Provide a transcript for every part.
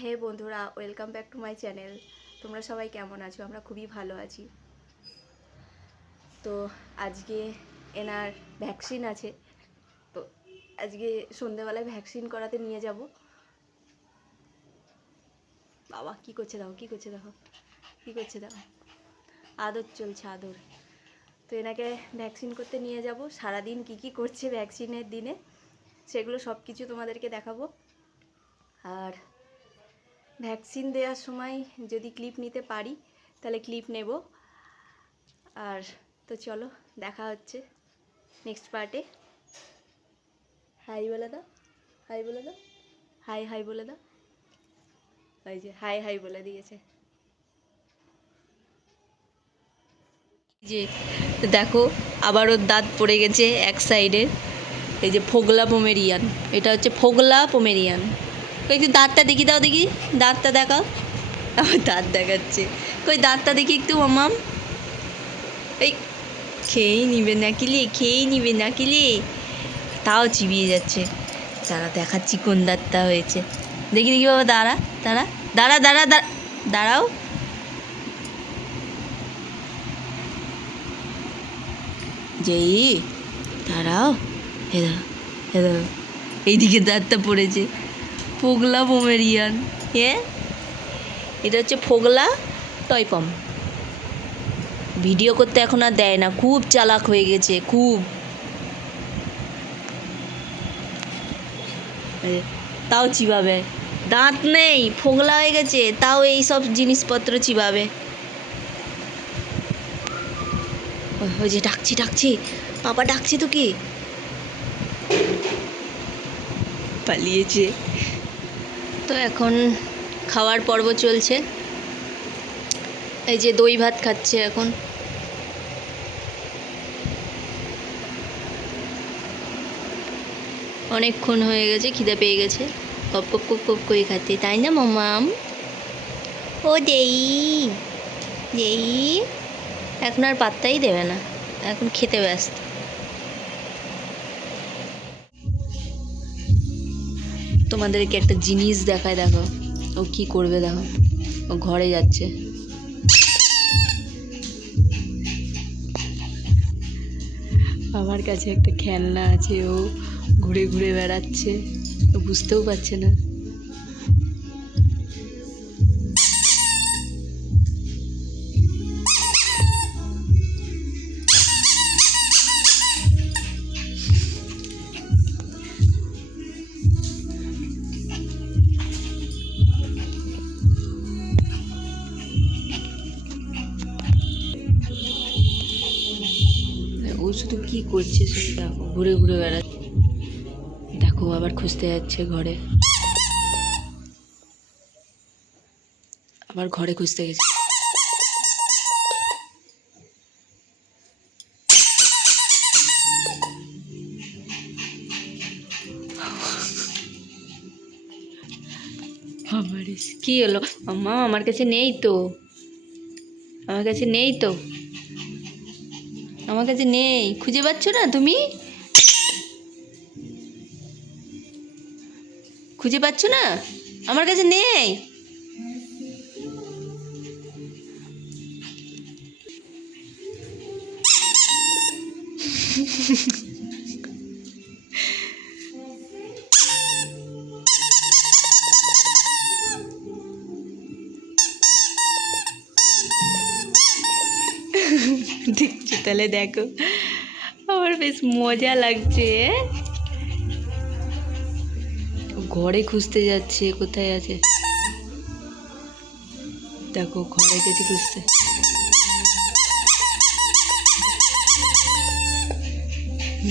হে বন্ধুরা, welcome back to my channel. তোমরা সবাই কেমন আছো? আমরা খুবই ভালো আছি। তো আজকে এনার ভ্যাকসিন আছে, তো আজকে সন্ধেবেলায় ভ্যাকসিন করাতে নিয়ে যাব। বাবা কি করছে দেখো, কি করছে দেখো, কি করছে দেখো, আদর চলছে আদর। তো এনাকে ভ্যাকসিন করতে নিয়ে যাব। সারাদিন কি কি করছে ভ্যাকসিনের দিনে সেগুলো সব কিছু তোমাদেরকে দেখাবো। আর ভ্যাকসিন দেওয়ার সময় যদি ক্লিপ নিতে পারি তাহলে ক্লিপ নেব। আর তো চলো, দেখা হচ্ছে নেক্সট পার্টে। হাই বলে দাও, হাই বলে দাও, হাই হাই বলে দাও। ওই যে হাই হাই বলে দিয়েছে। যে দেখো, আবার ওর দাঁত পড়ে গেছে এক সাইডে। এই যে ফোগলা পোমেরিয়ান, এটা হচ্ছে ফোগলা পোমেরিয়ান। একটু দাঁতটা দেখি দাও, দেখি দাঁতটা দেখাও। আমার দাঁত দেখাচ্ছে, কই দাঁতটা দেখি একটু মামাম। এই খেয়েই নিবে নাকিলে, খেয়েই নিবে নাকিলে, তাও চিবিয়ে যাচ্ছে। দাঁড়া দেখাচ্ছি কোন দাঁতটা হয়েছে। দেখি দেখি বাবা, দাঁড়া দাঁড়া দাঁড়া দাঁড়া দাঁড়া, দাঁড়াও। যেই দাঁড়াও, হে দাঁড়া, হে দাঁড়া, এইদিকে দাঁতটা পড়েছে। ফোগলা পোমেরিয়ান, এটা হচ্ছে ফোগলা টয়পম। ভিডিও করতে এখন আর দেয় না, খুব চালাক হয়ে গেছে, খুব। তাও চিবাবে, দাঁত নেই, ফোগলা হয়ে গেছে, তাও এই সব জিনিসপত্র চিবাবে। ওই যে ডাকছি ডাকছি, বাবা ডাকছি তো, কি পালিয়েছে। তো এখন খাওয়ার পর্ব চলছে। এই যে দই ভাত খাচ্ছে এখন। অনেকক্ষণ হয়ে গেছে, খিদে পেয়ে গেছে, কপ কপ কপ কপ করে খাচ্ছে, তাই না মামাম? ও দেই দেই, এখন আর পাত্তাই দেবে না, এখন খেতে ব্যস্ত। তোমাদেরকে একটা জিনিস দেখায়, দেখো ও কি করবে, দেখো ও ঘরে যাচ্ছে। আমার কাছে একটা খেলনা আছে, ও ঘুরে ঘুরে বেড়াচ্ছে, ও বুঝতেও পারছে না। ও শুধু কি করছে, শুধু দেখো ঘুরে ঘুরে বেড়াচ্ছে। দেখো আবার খুঁজতে যাচ্ছে ঘরে, আবার ঘরে খুঁজতে গেছে। কি হলো মাম্মা? আমার কাছে নেই তো, আমার কাছে নেই তো, আমার কাছে নেই। খুঁজে পাচ্ছ না তুমি? খুঁজে পাচ্ছ না? আমার কাছে নেই। দেখছো তাহলে, দেখো আমার বেশ মজা লাগছে। ঘরে খুঁজতে যাচ্ছে, কোথায় আছে দেখো, ঘরে গেছে খুঁজতে।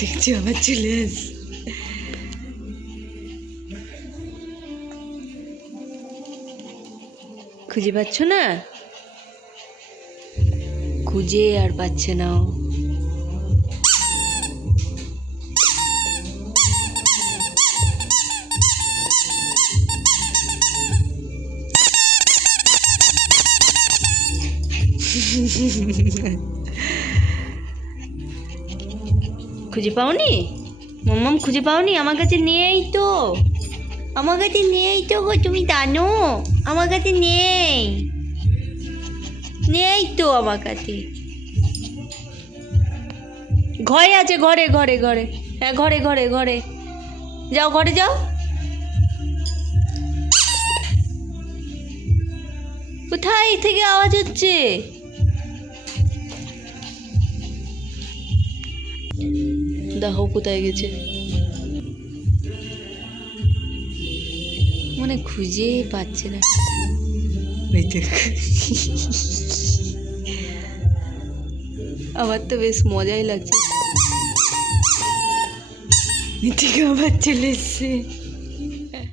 দেখছি আবার চলে আস। খুঁজে পাচ্ছ না? খুঁজে আর পাচ্ছে না ও। খুঁজে পাওনি মাম্মাম? খুঁজে পাওনি? আমার কাছে নেই তো, আমার কাছে নেই তো গো, তুমি জানো আমার কাছে নেই, নেই তো আমার কাছে। ঘরে আছে, ঘরে ঘরে ঘরে, হ্যাঁ ঘরে ঘরে ঘরে, যাও ঘরে যাও। কোথায় থেকে আওয়াজ হচ্ছে? দেখো কোথায় গেছে, মানে খুঁজে পাচ্ছে না। আমার তো বেশ মজাই লাগছে। নিতিকা আবার চলে এসছে।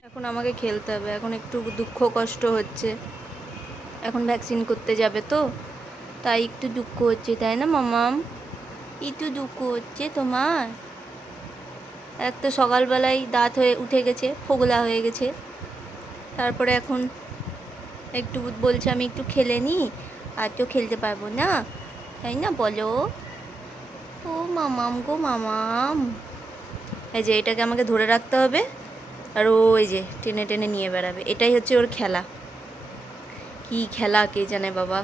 এখন আমাকে খেলতে হবে, এখন একটু দুঃখ কষ্ট হচ্ছে, এখন ভ্যাকসিন করতে যাবে তো, তাই একটু দুঃখ হচ্ছে, তাই না মামাম? একটু দুঃখ হচ্ছে তোমার? এক তো সকালবেলায় দাঁত হয়ে উঠে গেছে, ফোগলা হয়ে গেছে, তারপরে এখন একটু বলছে আমি একটু খেলে নিই, আর তো খেলতে পারবো না, তাই না বলো? ও মামাম গো মামাম। এই যে এটাকে আমাকে ধরে রাখতে হবে, আর ও এই যে টেনে টেনে নিয়ে বেড়াবে, এটাই হচ্ছে ওর খেলা। কি খেলা কে জানে বাবা,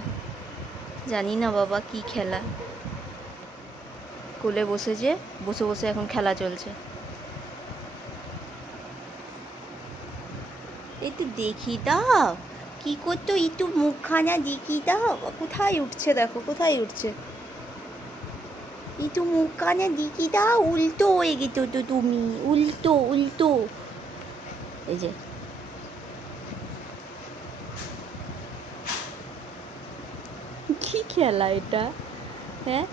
জানি না বাবা কি খেলা। কোলে বসেছে, বসে বসে এখন খেলা চলছে। একটু দেখি দাও কি করতো, একটু মুখখানা দেখি দাও। কোথায় উঠছে দেখো, কোথায় উঠছে, একটু মুখখানা দেখি দাও। উল্টো হয়ে গেছো তো তুমি, উল্টো উল্টো। এই যে কি খেলা এটা, হ্যাঁ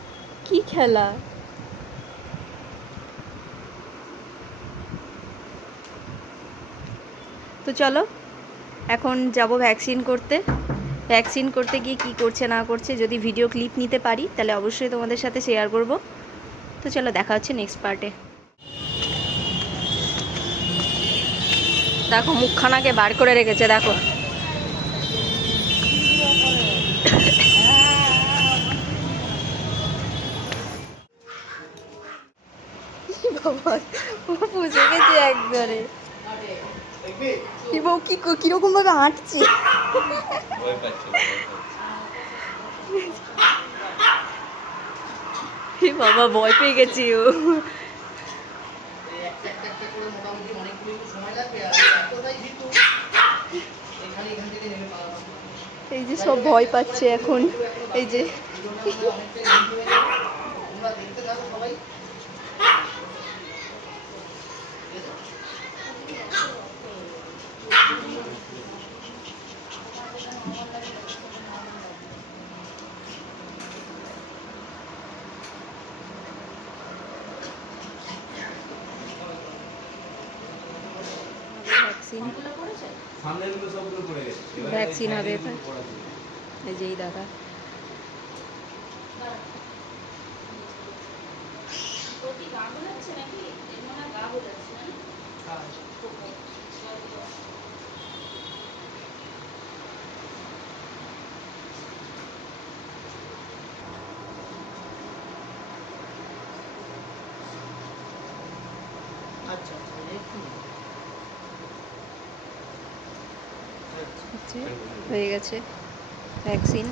কি খেলা? তো চলো এখন যাব ভ্যাকসিন করতে। ভ্যাকসিন করতে গিয়ে কি করছে না করছে যদি ভিডিও ক্লিপ নিতে পারি তাহলে অবশ্যই তোমাদের সাথে শেয়ার করব। তো চলো দেখা হচ্ছে নেক্সট পার্টে। দেখো মুখখানাকে বার করে রেখেছে, দেখো বাবা ও বুঝে গেছে একবারে। কি কিরকম ভাবে হাঁটছে, বাবা ভয় পেয়ে গেছি ও। এই যে সব ভয় পাচ্ছে এখন, এই যে ভ্যাকসিন হবে এবার। এই যে দাদা হয়ে গেছে ভ্যাকসিন।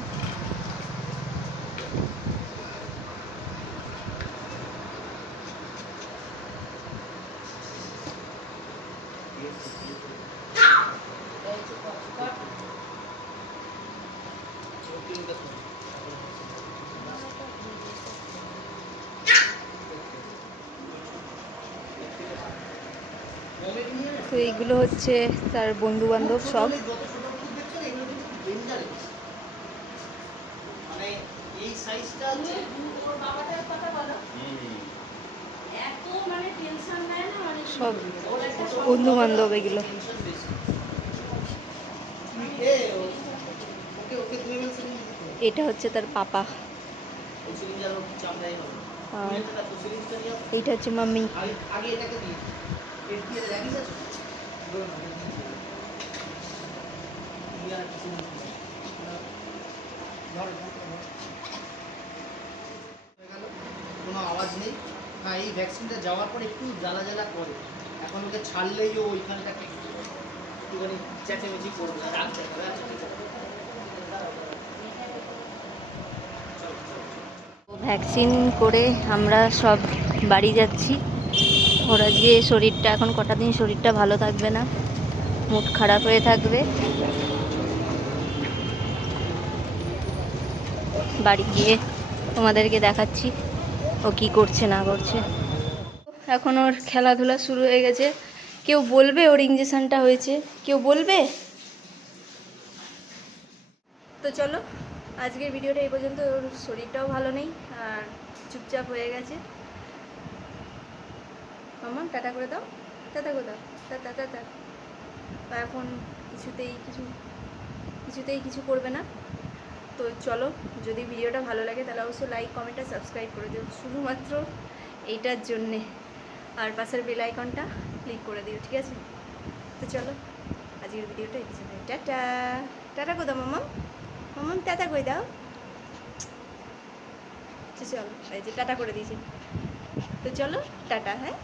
তো এইগুলো হচ্ছে তার বন্ধু বান্ধব সব। সব বন্ধু বান্ধব এগুলো। এটা হচ্ছে তার পাপা, আর এইটা হচ্ছে মাম্মি। কোনো আওয়াজ নেই, হ্যাঁ এই ভ্যাকসিনটা যাওয়ার পর একটু জ্বালা জ্বালা করে, এখন ওকে ছাড়লেই ও ওইখানটাকে একটুখানি চেঁচামেচি করবে, রাখতে হবে। আচ্ছা ঠিক আছে। ভ্যাকসিন করে আমরা সব বাড়ি যাচ্ছি। ওর আজকে শরীরটা এখন কটা দিন শরীরটা ভালো থাকবে না, মুড খারাপ হয়ে থাকবে। বাড়ি গিয়ে তোমাদেরকে দেখাচ্ছি ও কি করছে না করছে। এখন ওর খেলাধুলা শুরু হয়ে গেছে। কেউ বলবে ওর ইঞ্জেকশনটা হয়েছে? কেউ বলবে? তো চলো আজকের ভিডিওটা এই পর্যন্ত। ওর শরীরটাও ভালো নেই আর চুপচাপ হয়ে গেছে। মাম্মা টাটা করে দাও, টাটা করে দাও, টাটা টাটা। এখন কিছুতেই কিছু করবে না। তো চলো, যদি ভিডিওটা ভালো লাগে তাহলে অবশ্যই লাইক কমেন্ট আর সাবস্ক্রাইব করে দিও, শুধুমাত্র এইটার জন্যে। আর পাশের বেল আইকনটা ক্লিক করে দিও, ঠিক আছে? তো চলো আজকের ভিডিওটা এই পর্যন্ত। টাটা টাটা করে দাও মাম্মা, মাম্মা টাটা করে দাও। চলো এই যে টাটা করে দিয়েছি। তো চলো টাটা। হ্যাঁ।